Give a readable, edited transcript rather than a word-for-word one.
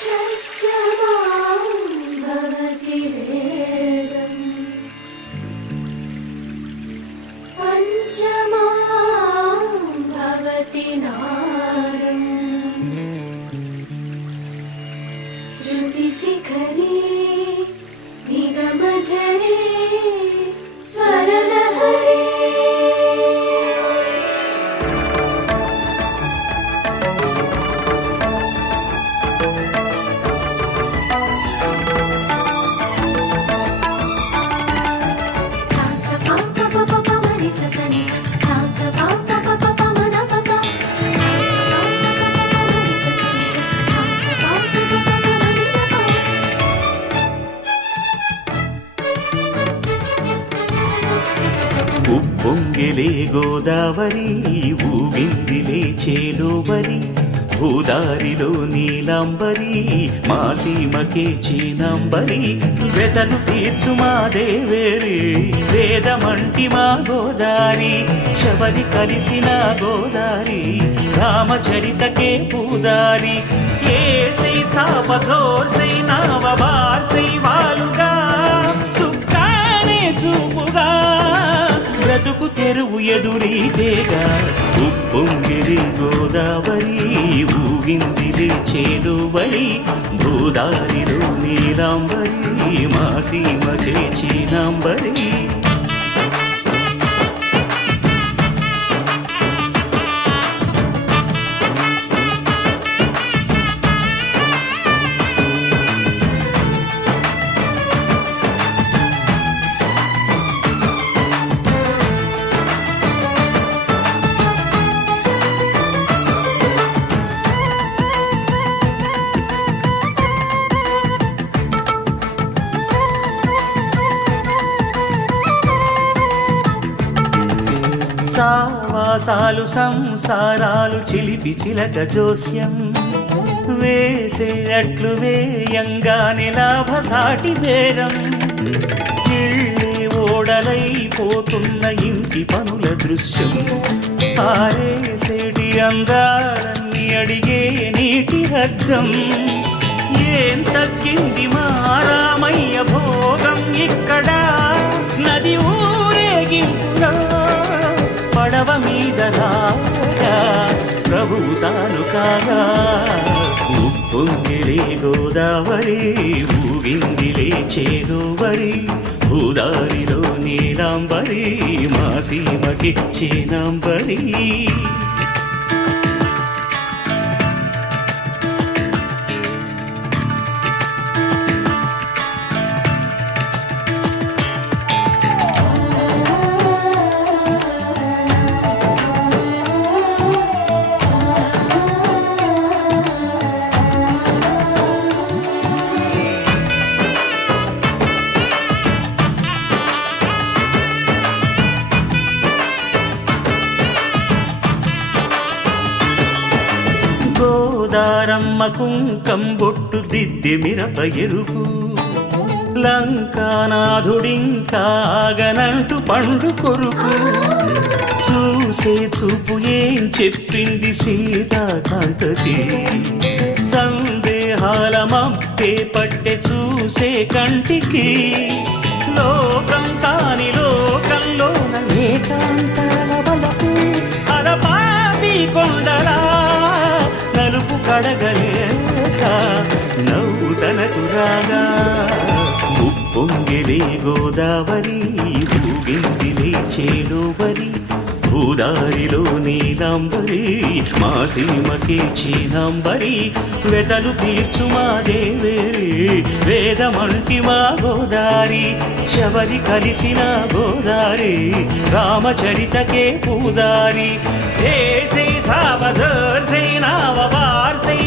షట్జమాం భవతి వేదం పంచమాం భవతి నాదం శృతిశిఖరే నిగమజరే స్వరలహరే ఉప్పొంగిలే గోదావరి ఊగిందిలే చేలోబరి భూదారిలో నీలాంబరి మా సీమకే చీనాంబరి వెతలు తీర్చు మా దేవేరి వేదమంటి మా గోదారి శబరి కలిసిన గోదారి రామచరితకే పూదారి ఏసై చాప జోర్సై నావ బార్సై వాలుగా చుక్కానే చూపుగా బ్రతుకు తెరువు ఎదురీతేగా ఉప్పొంగిరి గోదావరి ఊగిందిరి చేలువరి భూదారిలో నీలాంబరి మా సీమకే చీనాంబరి సావాసాలు సంసారాలు చిలిపి చిలక జోస్యం వేసే అట్లు వేయంగానే లాభసాటి బేరం ఇళ్ళే ఓడలైపోతున్న ఇంటి పనుల దృశ్యం ఆరేసేటి అందాలన్నీ అడిగే నీటి హద్దం ఏం తగ్గింది మా రామయ్య భోగం ఇక్కడ నది ఊరేగింపులో పడవ మీద రాగా ప్రభువు తాను కాగా ఉప్పొంగిలే గోదావరి ఊగిందిలే చేలోవరి భూదారిలో నీలాంబరి మా సీమకి చీనాంబరి గోదారమ్మ కుంకం బొట్టు దిద్ది మిరప ఎరుపు లంకానాథుడింకాగనంటూ పండు కొరుకు చూసే చూపు ఏం చెప్పింది సీతాకాంతకి సందేహాల మప్పే పట్టె చూసే కంటికి లోకం కాని లోకంలోన ఏకాంతాల బలపు అలపాపి కొండలా నలుపు కడగలేక నవ్వు తనకు రాగా ఉప్పొంగిలే గోదావరి ఊగిందిలే చేలోబరి భూదారిలో నీలాంబరి మా సీమకే చీనాంబరి వెతలు తీర్చు మా దేవేరి వేదమంటి మా గోదారి శబరి కలిసిన గోదారి రామచరితకే పూదారి ఏసై సావధర్సై నావ వార్సై